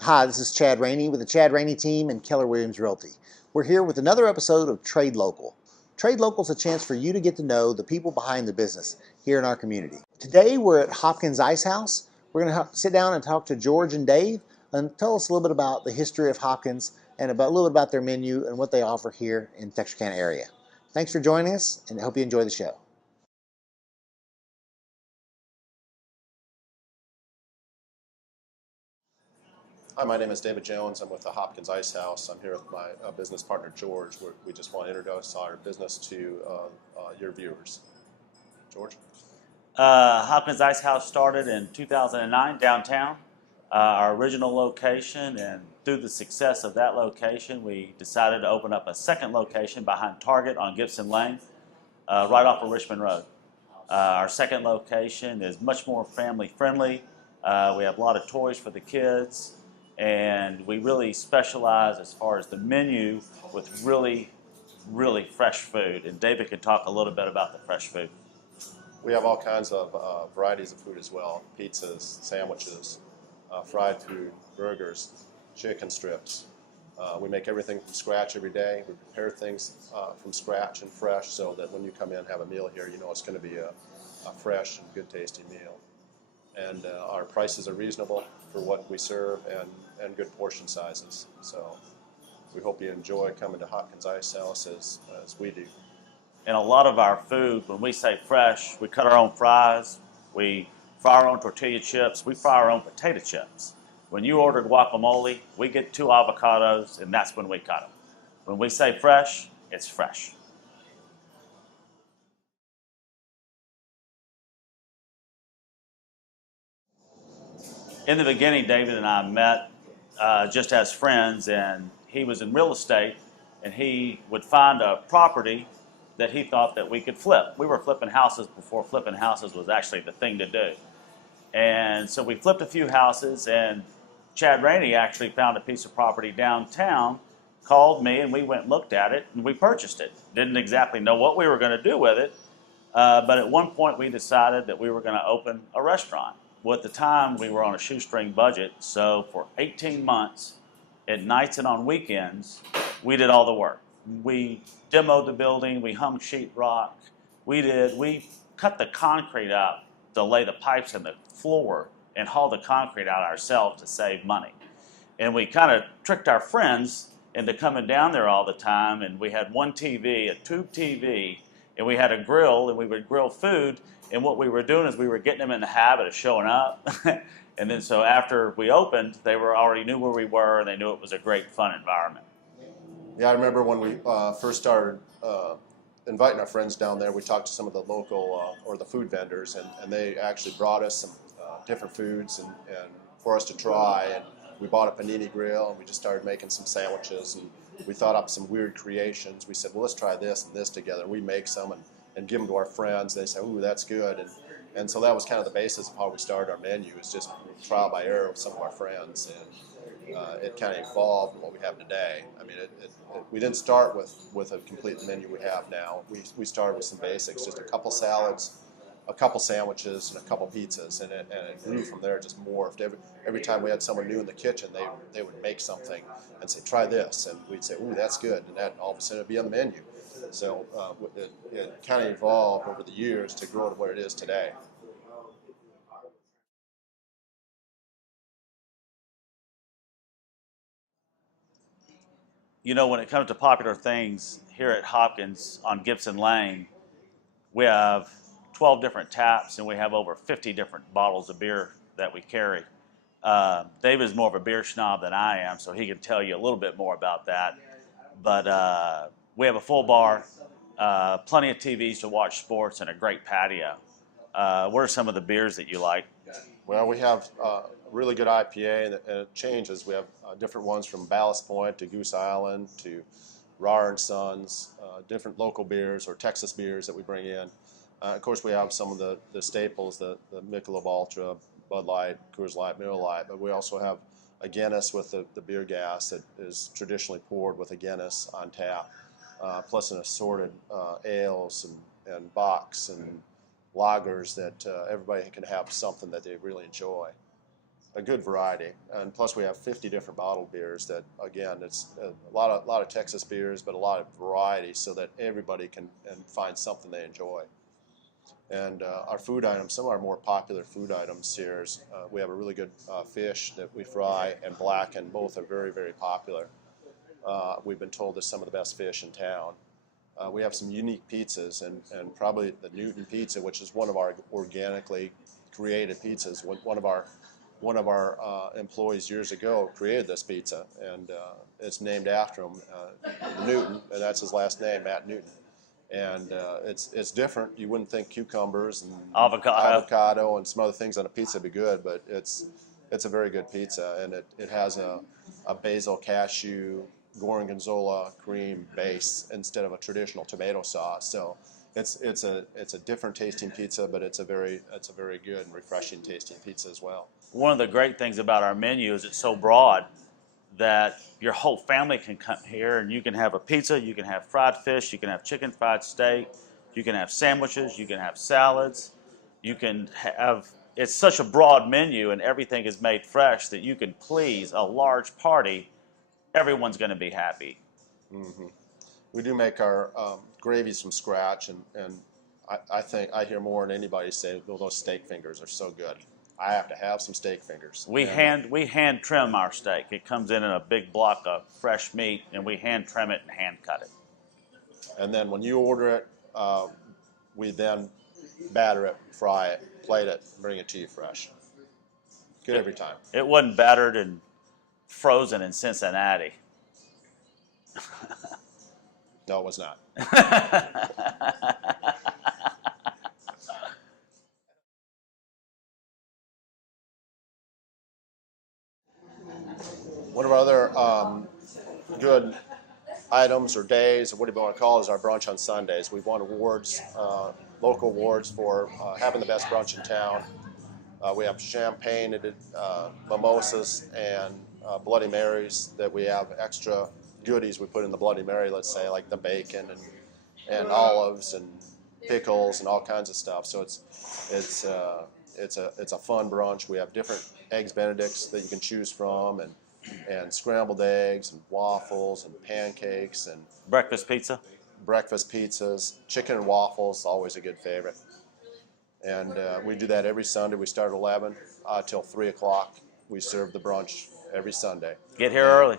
Hi, this is Chad Raney with the Chad Raney team and Keller Realty. We're here with another episode of Trade Local. Trade Local is a chance for you to get to know the people behind the business here in our community. Today we're at Hopkins Ice House. We're going to sit down and talk to George and Dave and tell us a little bit about the history of Hopkins and a little bit about their menu and what they offer here in Texarkana area. Thanks for joining us and I hope you enjoy the show. Hi, my name is David Jones. I'm with the Hopkins Ice House. I'm here with my business partner, George. We just want to introduce our business to your viewers. George? Hopkins Ice House started in 2009 downtown, our original location, and through the success of that location, we decided to open up a second location behind Target on Gibson Lane, right off of Richmond Road. Our second location is much more family friendly. We have a lot of toys for the kids, and we really specialize as far as the menu with really, really fresh food. And David can talk a little bit about the fresh food. We have all kinds of varieties of food as well. Pizzas, sandwiches, fried food, burgers, chicken strips. We make everything from scratch every day. We prepare things from scratch and fresh so that when you come in and have a meal here, you know it's going to be a fresh and good tasting meal. And our prices are reasonable for what we serve and good portion sizes. So we hope you enjoy coming to Hopkins Ice House as we do. And a lot of our food, when we say fresh, we cut our own fries, we fry our own tortilla chips, we fry our own potato chips. When you order guacamole, we get 2 avocados, and that's when we cut them. When we say fresh, it's fresh. In the beginning, David and I met just as friends, and he was in real estate, and he would find a property that he thought that we could flip. We were flipping houses before flipping houses was actually the thing to do. And so we flipped a few houses, and Chad Raney actually found a piece of property downtown, called me, and we went and looked at it, and we purchased it. Didn't exactly know what we were going to do with it, but at one point we decided that we were going to open a restaurant. Well, at the time, we were on a shoestring budget, so for 18 months, at nights and on weekends, we did all the work. We demoed the building, we hung sheetrock, we cut the concrete out to lay the pipes in the floor and haul the concrete out ourselves to save money. And we kind of tricked our friends into coming down there all the time, and we had one TV, a tube TV, and we had a grill, and we would grill food. And what we were doing is we were getting them in the habit of showing up. And then so after we opened, they already knew where we were, and they knew it was a great, fun environment. Yeah, I remember when we first started inviting our friends down there, we talked to some of the local or the food vendors, and they actually brought us some different foods and for us to try. And we bought a panini grill, and we just started making some sandwiches, and we thought up some weird creations. We said, well, let's try this and this together. We make some and give them to our friends. They say, ooh, that's good. And so that was kind of the basis of how we started our menu, is just trial by error with some of our friends. And it kind of evolved in what we have today. I mean, we didn't start with a complete menu we have now. We started with some basics, just a couple salads, a couple sandwiches, and a couple pizzas, and it grew from there. Just morphed. Every time we had someone new in the kitchen, they would make something and say, try this, and we'd say, ooh, that's good, and that all of a sudden would be on the menu. So it kind of evolved over the years to grow to where it is today. You know, when it comes to popular things here at Hopkins on Gibson Lane, we have 12 different taps, and we have over 50 different bottles of beer that we carry. David is more of a beer snob than I am, so he can tell you a little bit more about that. But we have a full bar, plenty of TVs to watch sports, and a great patio. What are some of the beers that you like? Well, we have a really good IPA, and it changes. We have different ones from Ballast Point to Goose Island to Rar and Sons, different local beers or Texas beers that we bring in. Of course, we have some of the staples, the Michelob Ultra, Bud Light, Coors Light, Miller Lite, but we also have a Guinness with the beer gas that is traditionally poured with a Guinness on tap, plus an assorted ales and bocks and lagers that everybody can have something that they really enjoy. a good variety, and plus we have 50 different bottled beers. That again, it's a lot of Texas beers, but a lot of variety, so that everybody can find something they enjoy. And our food items, some of our more popular food items here is we have a really good fish that we fry and blacken. Both are very, very popular. We've been told it's some of the best fish in town. We have some unique pizzas, and probably the Newton pizza, which is one of our organically created pizzas. One of our employees years ago created this pizza, and it's named after him, Newton, and that's his last name, Matt Newton. And it's different. You wouldn't think cucumbers and avocado and some other things on a pizza would be good, but it's a very good pizza, and it has a basil, cashew, gorgonzola cream base instead of a traditional tomato sauce. So it's a different tasting pizza, but it's a very good and refreshing tasting pizza as well. One of the great things about our menu is it's so broad that your whole family can come here and you can have a pizza, you can have fried fish, you can have chicken fried steak, you can have sandwiches, you can have salads, you can have, it's such a broad menu and everything is made fresh that you can please a large party. Everyone's going to be happy. Mm-hmm. We do make our gravies from scratch, and I think I hear more than anybody say, well, those steak fingers are so good. I have to have some steak fingers. We hand trim our steak. It comes in a big block of fresh meat, and we hand trim it and hand cut it. And then when you order it, we then batter it, fry it, plate it, bring it to you fresh. Good every time. It wasn't battered and frozen in Cincinnati. No, it was not. One of our other good items or days, or what do you want to call it, is our brunch on Sundays. We've won awards, local awards for having the best brunch in town. We have champagne, mimosas, and Bloody Marys that we have extra goodies we put in the Bloody Mary, let's say, like the bacon and olives and pickles and all kinds of stuff. So it's a fun brunch. We have different eggs Benedicts that you can choose from, and scrambled eggs and waffles and pancakes and breakfast pizzas, chicken and waffles, always a good favorite. And we do that every Sunday. We start at 11 till 3 o'clock. We serve the brunch every Sunday. Get here early.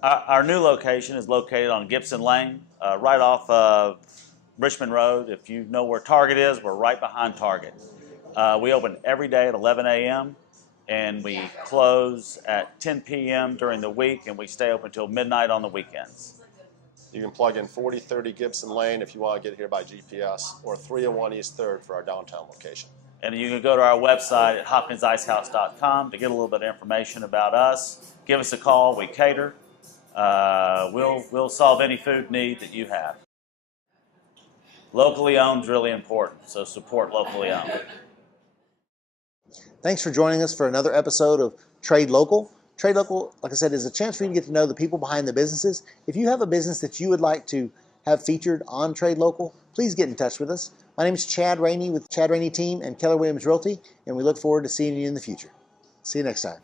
Our new location is located on Gibson Lane, right off of Richmond Road. If you know where Target is, we're right behind Target. We open every day at 11 a.m. and we close at 10 p.m. during the week, and we stay open until midnight on the weekends. You can plug in 4030 Gibson Lane if you want to get here by GPS, or 301 East 3rd for our downtown location. And you can go to our website at hopkinsicehouse.com to get a little bit of information about us. Give us a call. We cater. We'll solve any food need that you have. Locally owned is really important, so support locally owned. Thanks for joining us for another episode of Trade Local. Trade Local, like I said, is a chance for you to get to know the people behind the businesses. If you have a business that you would like to have featured on Trade Local, please get in touch with us. My name is Chad Raney with Chad Raney Team and Keller Williams Realty, and we look forward to seeing you in the future. See you next time.